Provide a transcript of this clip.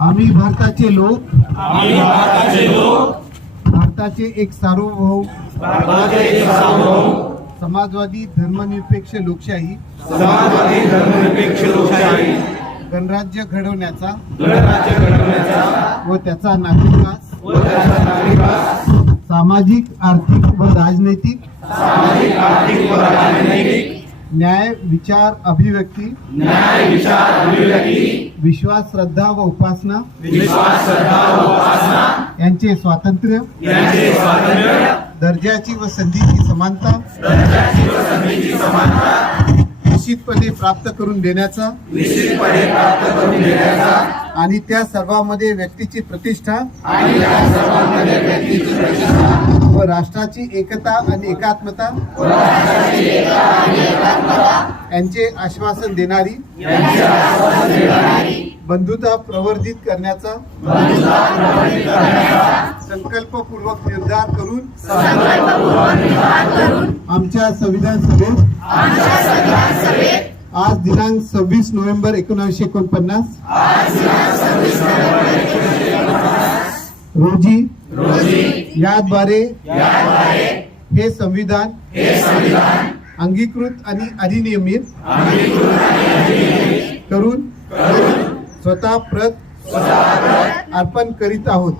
आम्ही भारताचे लोक भारताचे एक सार्वभौम समाजवादी धर्मनिरपेक्ष लोकशाही गणराज्य घडवण्याचा व त्याचा नागरिक विकास सामाजिक आर्थिक व राजनैतिक न्याय विचार अभिव्यक्ती विश्वास श्रद्धा व उपासना यांचे स्वातंत्र्य दर्जाची व संधीची समानता निश्चितपणे प्राप्त करून देण्याचा आणि त्या सर्वांमध्ये व्यक्तीची प्रतिष्ठा व राष्ट्राची एकता आणि एकात्मता यांचे आश्वासन देणारी बंधुता प्रवर्धित करण्याचा संकल्पपूर्वक निर्धार करून आमच्या संविधान सभेत आज दिनांक 26 नोव्हेंबर 1949 रोजी याद्वारे हे संविधान अंगीकृत आणि अधिनियमित करून स्वतः प्रत अर्पण करीत आहोत.